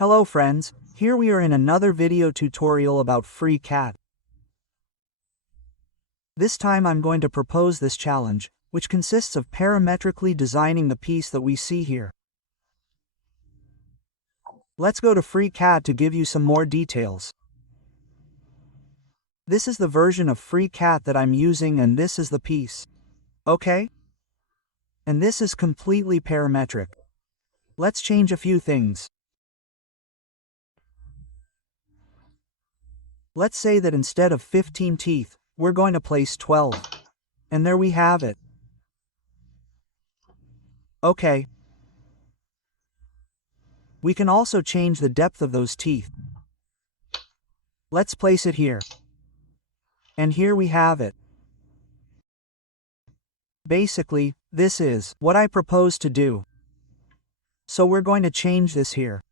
Hello friends, here we are in another video tutorial about FreeCAD. This time I'm going to propose this challenge, which consists of parametrically designing the piece that we see here. Let's go to FreeCAD to give you some more details. This is the version of FreeCAD that I'm using and this is the piece. Okay? And this is completely parametric. Let's change a few things. Let's say that instead of 15 teeth, we're going to place 12. And there we have it. Okay. We can also change the depth of those teeth. Let's place it here. And here we have it. Basically, this is what I propose to do. So we're going to change this here.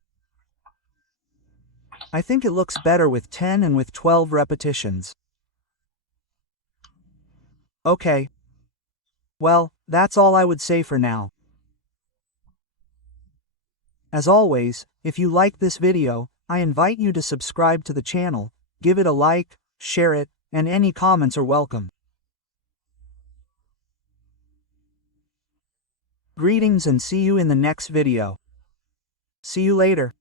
I think it looks better with 10 and with 12 repetitions. Okay. Well, that's all I would say for now. As always, if you like this video, I invite you to subscribe to the channel, give it a like, share it, and any comments are welcome. Greetings and see you in the next video. See you later.